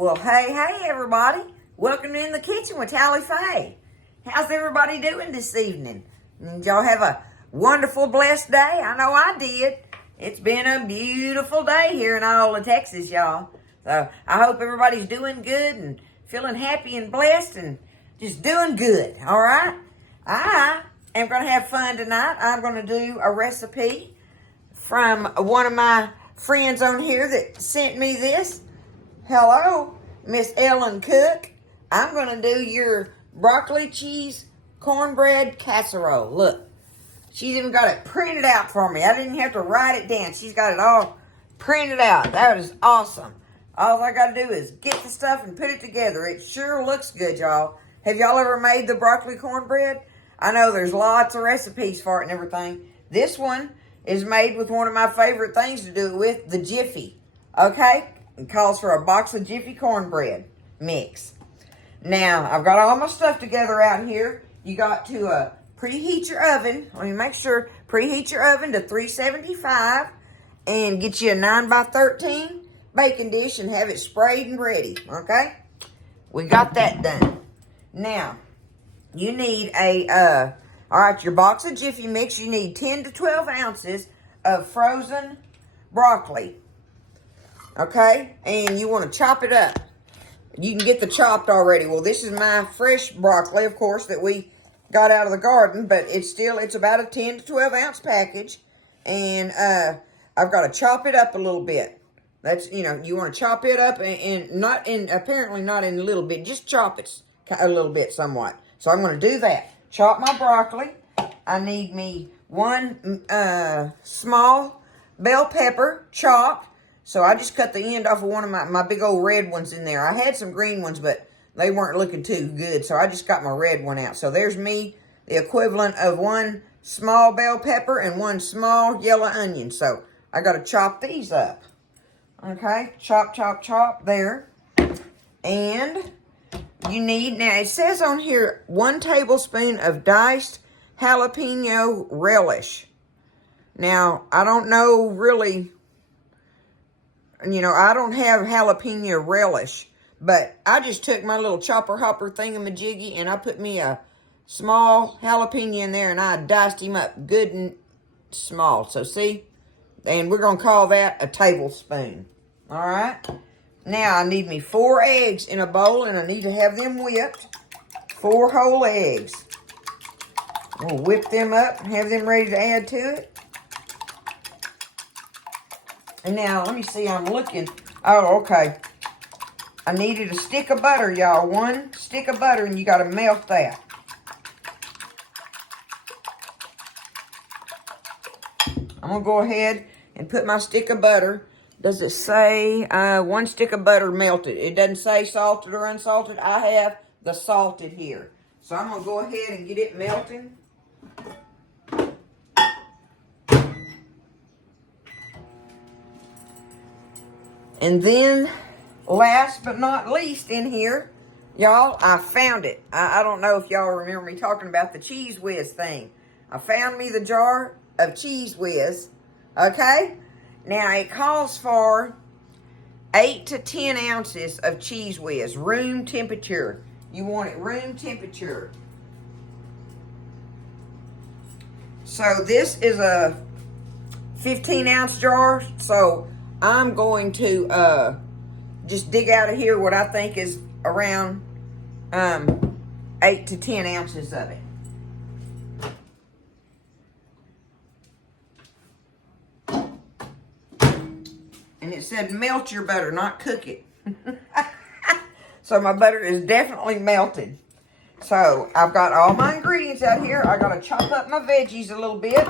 Well, hey, everybody. Welcome to In the Kitchen with Tally Faye. How's everybody doing this evening? Did y'all have a wonderful, blessed day? I know I did. It's been a beautiful day here in all of Texas, y'all. So I hope everybody's doing good and feeling happy and blessed and just doing good, all right? I am going to have fun tonight. I'm going to do a recipe from one of my friends on here that sent me this. Hello, Miss Ellen Cook. I'm going to do your broccoli cheese cornbread casserole. Look, she's even got it printed out for me. I didn't have to write it down. She's got it all printed out. That is awesome. All I got to do is get the stuff and put it together. It sure looks good, y'all. Have y'all ever made the broccoli cornbread? I know there's lots of recipes for it and everything. This one is made with one of my favorite things to do it with, the Jiffy. Okay? It calls for a box of Jiffy cornbread mix. Now, I've got all my stuff together out here. You got to preheat your oven. Let me make sure. Preheat your oven to 375 and get you a 9x13 baking dish and have it sprayed and ready. Okay? We got that done. Now, you need your box of Jiffy mix. You need 10 to 12 ounces of frozen broccoli. Okay? And you want to chop it up. You can get the chopped already. Well, this is my fresh broccoli, of course, that we got out of the garden, but it's about a 10 to 12 ounce package. And I've got to chop it up a little bit. That's, you want to chop it up and apparently not in a little bit. Just chop it a little bit somewhat. So I'm going to do that. Chop my broccoli. I need me one small bell pepper chopped. So I just cut the end off of one of my big old red ones in there. I had some green ones, but they weren't looking too good. So I just got my red one out. So there's me, the equivalent of one small bell pepper and one small yellow onion. So I got to chop these up. Okay, chop, chop, chop there. And you need, now it says on here, 1 tablespoon of diced jalapeno relish. Now, I don't know really, I don't have jalapeno relish, but I just took my little chopper hopper thingamajiggy and I put me a small jalapeno in there and I diced him up good and small. So see, and we're going to call that a tablespoon. All right. Now I need me 4 eggs in a bowl and I need to have them whipped. 4 whole eggs. We'll whip them up and have them ready to add to it. And now, let me see, I'm looking. Oh, okay. I needed a stick of butter, y'all. 1 stick of butter, and you got to melt that. I'm going to go ahead and put my stick of butter. Does it say 1 stick of butter melted? It doesn't say salted or unsalted. I have the salted here. So I'm going to go ahead and get it melting. And then, last but not least in here, y'all, I found it. I don't know if y'all remember me talking about the Cheese Whiz thing. I found me the jar of Cheese Whiz, okay? Now, it calls for 8 to 10 ounces of Cheese Whiz, room temperature. You want it room temperature. So, this is a 15-ounce jar, so I'm going to just dig out of here what I think is around 8 to 10 ounces of it. And it said melt your butter, not cook it. So my butter is definitely melted. So I've got all my ingredients out here. I got to chop up my veggies a little bit.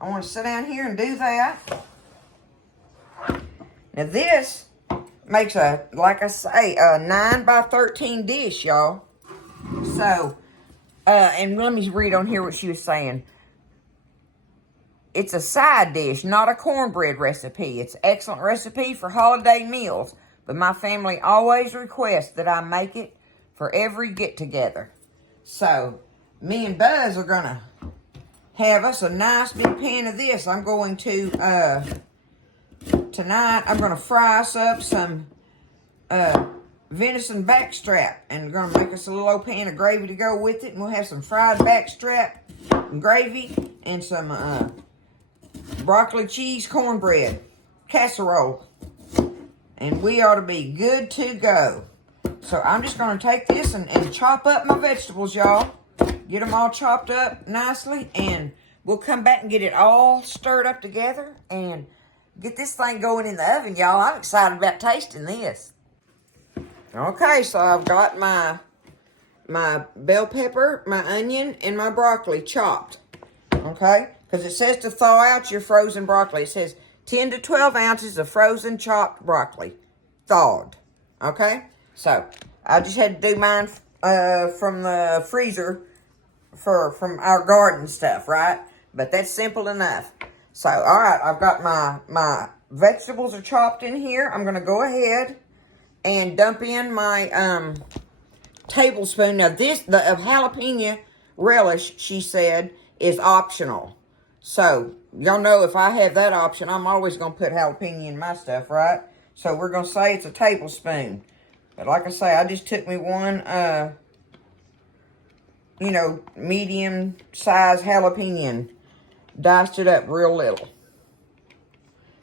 I want to sit down here and do that. Now this makes like I say, a 9x13 dish, y'all. So, and let me read on here what she was saying. It's a side dish, not a cornbread recipe. It's an excellent recipe for holiday meals, but my family always requests that I make it for every get-together. So, me and Buzz are going to have us a nice big pan of this. I'm going to, tonight, I'm going to fry us up some venison backstrap. And we're going to make us a little old pan of gravy to go with it. And we'll have some fried backstrap and gravy and some broccoli cheese cornbread casserole. And we ought to be good to go. So I'm just going to take this and chop up my vegetables, y'all. Get them all chopped up nicely. And we'll come back and get it all stirred up together. And get this thing going in the oven, y'all. I'm excited about tasting this. Okay, so I've got my bell pepper, my onion, and my broccoli chopped. Okay? Because it says to thaw out your frozen broccoli. It says 10 to 12 ounces of frozen chopped broccoli. Thawed. Okay? So, I just had to do mine from the freezer from our garden stuff, right? But that's simple enough. So, all right, I've got my vegetables are chopped in here. I'm going to go ahead and dump in my tablespoon. Now, the jalapeno relish, she said, is optional. So, y'all know if I have that option, I'm always going to put jalapeno in my stuff, right? So, we're going to say it's a tablespoon. But like I say, I just took me one, medium-sized jalapeno, diced it up real little.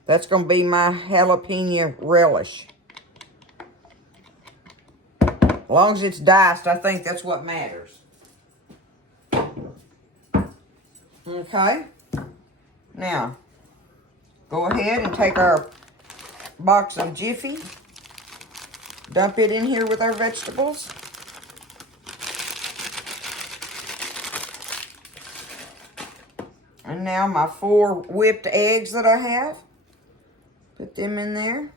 That's going to be my jalapeno relish. As long as it's diced, I think that's what matters. Okay. Now, go ahead and take our box of Jiffy. Dump it in here with our vegetables. And now my 4 whipped eggs that I have. Put them in there.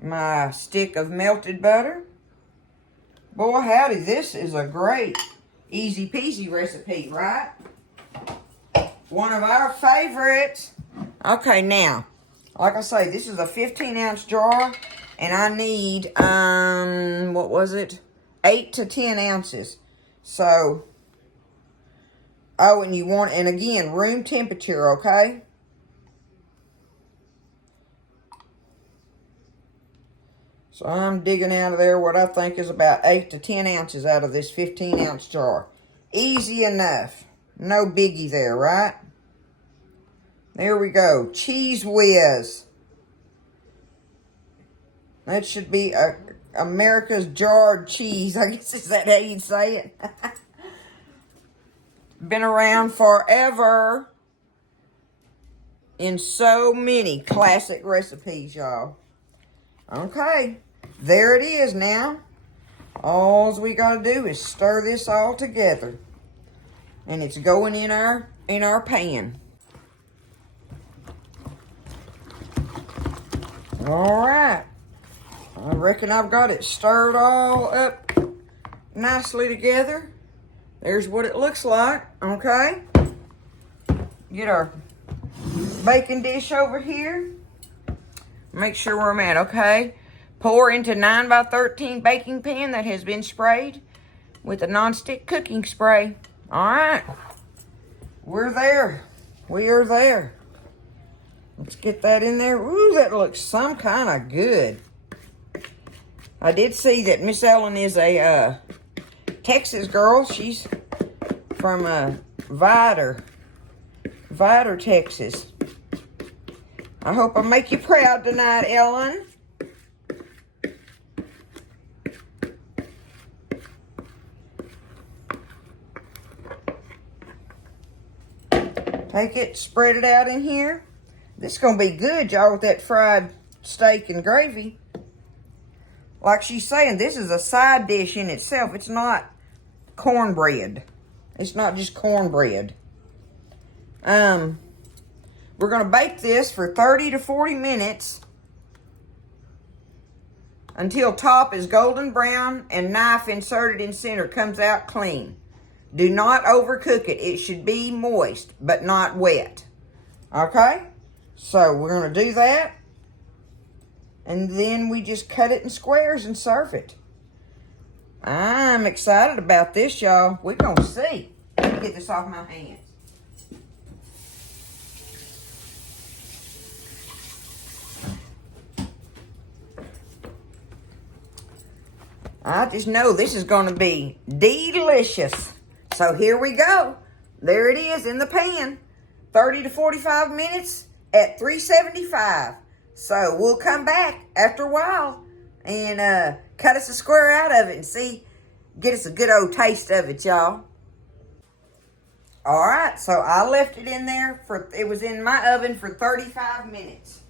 My stick of melted butter. Boy, howdy, this is a great easy peasy recipe, right? One of our favorites. Okay, now, like I say, this is a 15-ounce jar, and I need, 8 to 10 ounces. So, and again, room temperature, okay? So, I'm digging out of there what I think is about 8 to 10 ounces out of this 15-ounce jar. Easy enough. No biggie there, right? There we go. Cheese Whiz. That should be America's jarred cheese. I guess, is that how you'd say it? Been around forever in so many classic recipes, y'all. Okay. There it is now. All we got to do is stir this all together. And it's going in our pan. All right. I reckon I've got it stirred all up nicely together. There's what it looks like, okay? Get our baking dish over here. Make sure where I'm at, okay? Pour into 9 by 13 baking pan that has been sprayed with a nonstick cooking spray. All right. We're there. We are there. Let's get that in there. Ooh, that looks some kind of good. I did see that Miss Ellen is a Texas girl. She's from Vidor, Texas. I hope I make you proud tonight, Ellen. Take it, spread it out in here. This is going to be good, y'all, with that fried steak and gravy. Like she's saying, this is a side dish in itself. It's not cornbread. It's not just cornbread. We're going to bake this for 30 to 40 minutes until top is golden brown and knife inserted in center comes out clean. Do not overcook it. It should be moist, but not wet. Okay? So, we're going to do that. And then we just cut it in squares and serve it. I'm excited about this, y'all. We're going to see. Let me get this off my hands. I just know this is going to be delicious. So here we go. There it is in the pan. 30 to 45 minutes at 375. So we'll come back after a while and cut us a square out of it and get us a good old taste of it, y'all. All right, so I left it in there it was in my oven for 35 minutes.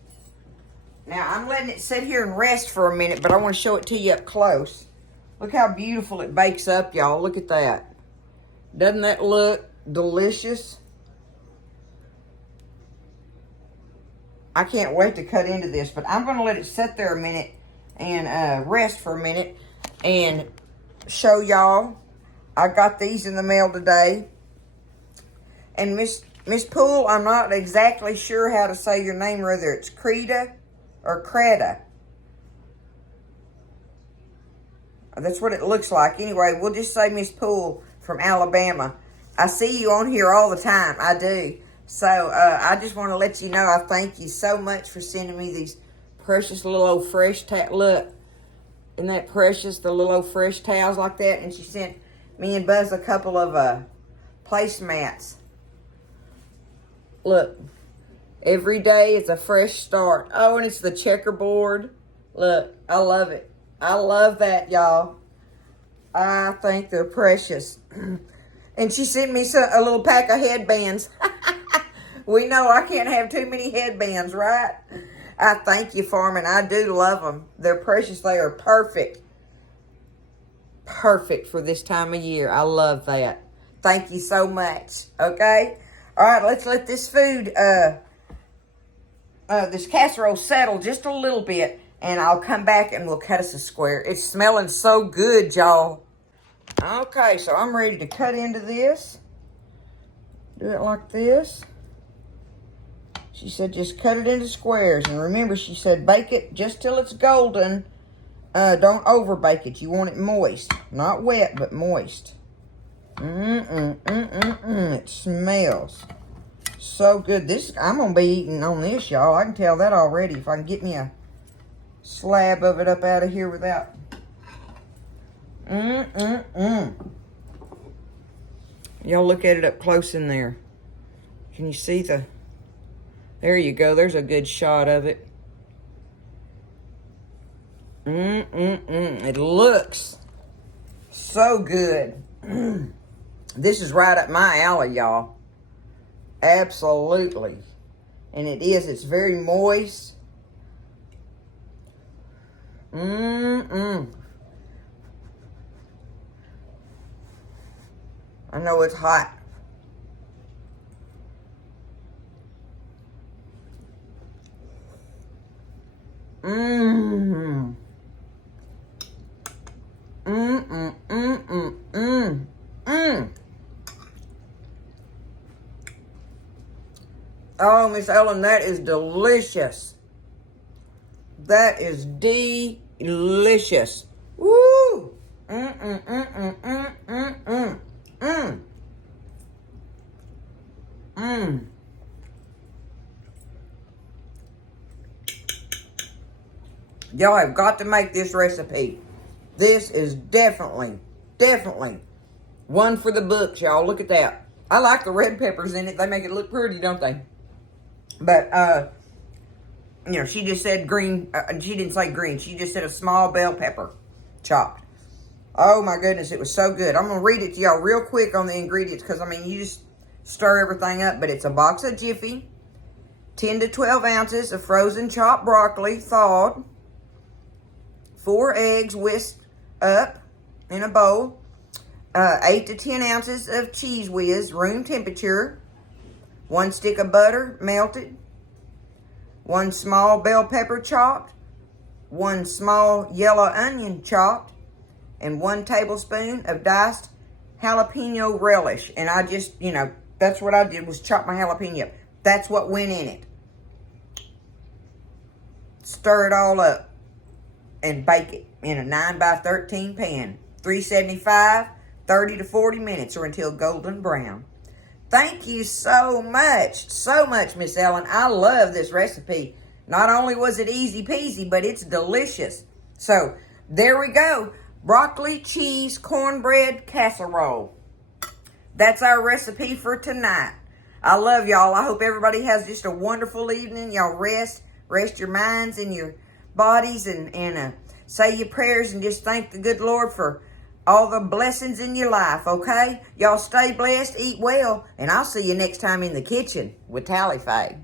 Now I'm letting it sit here and rest for a minute, but I want to show it to you up close. Look how beautiful it bakes up, y'all. Look at that. Doesn't that look delicious? I can't wait to cut into this, but I'm going to let it sit there a minute and rest for a minute and show y'all. I got these in the mail today. And Miss Poole, I'm not exactly sure how to say your name, whether it's Creta or Creta. That's what it looks like. Anyway, we'll just say Miss Poole from Alabama. I see you on here all the time. I do. So, I just want to let you know I thank you so much for sending me these precious little old fresh towels. Look, isn't that precious, the little old fresh towels like that? And she sent me and Buzz a couple of placemats. Look, every day is a fresh start. Oh, and it's the checkerboard. Look, I love it. I love that, y'all. I think they're precious. And she sent me a little pack of headbands. We know I can't have too many headbands, right? I thank you for them, and I do love them. They're precious. They are perfect. Perfect for this time of year. I love that. Thank you so much. Okay? All right, let's let this food, this casserole settle just a little bit, and I'll come back and we'll cut us a square. It's smelling so good, y'all. Okay, so I'm ready to cut into this. Do it like this. She said just cut it into squares. And remember, she said bake it just till it's golden. Don't over bake it. You want it moist. Not wet, but moist. It smells so good. I'm going to be eating on this, y'all. I can tell that already. If I can get me a slab of it up out of here without... Y'all look at it up close in there. Can you see the... There you go. There's a good shot of it. It looks so good. This is right up my alley, y'all. Absolutely. And it is. It's very moist. I know it's hot. Oh, Miss Ellen, that is delicious. That is delicious. Woo! Y'all have got to make this recipe. This is definitely one for the books, y'all. Look at that. I like the red peppers in it. They make it look pretty, don't they? But, you know, she just said green. She didn't say green. She just said a small bell pepper chopped. Oh, my goodness. It was so good. I'm going to read it to y'all real quick on the ingredients because, I mean, you just stir everything up. But it's a box of Jiffy, 10 to 12 ounces of frozen chopped broccoli, thawed, 4 eggs whisked up in a bowl, 8 to 10 ounces of Cheese Whiz, room temperature, 1 stick of butter, melted, 1 small bell pepper chopped, 1 small yellow onion chopped, and 1 tablespoon of diced jalapeno relish. And I just, you know, that's what I did was chop my jalapeno. That's what went in it. Stir it all up and bake it in a 9 by 13 pan. 375, 30 to 40 minutes or until golden brown. Thank you so much, Miss Ellen. I love this recipe. Not only was it easy peasy, but it's delicious. So, there we go. broccoli, cheese, cornbread, casserole. That's our recipe for tonight. I love y'all. I hope everybody has just a wonderful evening. Y'all rest your minds and your bodies, and say your prayers and just thank the good Lord for all the blessings in your life, okay? Y'all stay blessed, eat well, and I'll see you next time in the kitchen with Tally Faye.